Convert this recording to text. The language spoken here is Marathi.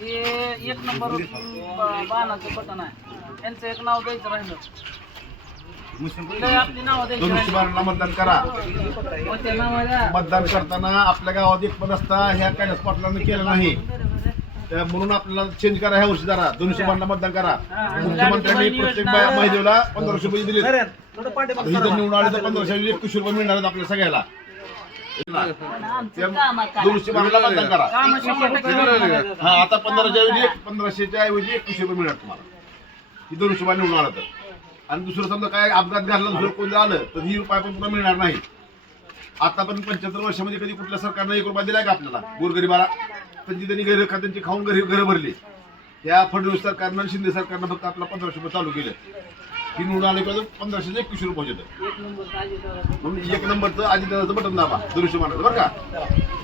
हे एक नंबर बाणाचं बटन आहे. यांचं एक नाव द्यायचं राहिलं. लय आपली नावं द्यायची राहिली. धनुष्यबाणाला मतदान करा. नावाला मतदान करताना आपल्या गावात एक पण असता ह्या कैलास पाटलांनी केलं नाही. त्या म्हणून आपल्याला चेंज करा ह्या वर्षी जरा. धनुष्यबाणला मतदान करा. मुख्यमंत्र्यांनी प्रत्येक बाया- महिलेला पंधराशे रुपये दिले ही जर निवडून आले तर पंधराशे एकवीसशे रुपये मिळणार आहेत आपल्या सगळ्याला. मतदान करा. हा आता पंधराच्या ऐवजी पंधराशेच्या ऐवजी एकवीसशे रुपये मिळणार तुम्हाला. ही दोन रुपये तर आणि दुसरं समजा काय अपघात घातला दुसरं कोणी आलं तर ही रुपये पण पुन्हा मिळणार नाही. आतापर्यंत पंच्याहत्तर वर्षामध्ये कधी कुठल्या सरकारनं एक रुपया दिलाय का आपल्याला? गोरगरीबाला? त्यांची त्यांनी घर त्यांची खाऊन घरी घरं भरली. त्या फडणवीस सरकारनं आणि शिंदे सरकारनं फक्त आपला पंधराशे रुपये चालू केलं. ही निवडून आले का पंधराशे एकवीसशे रुपये होते. म्हणून एक नंबरचं आधी बटन दाबा. दुरुष्य मानाचं बरं का?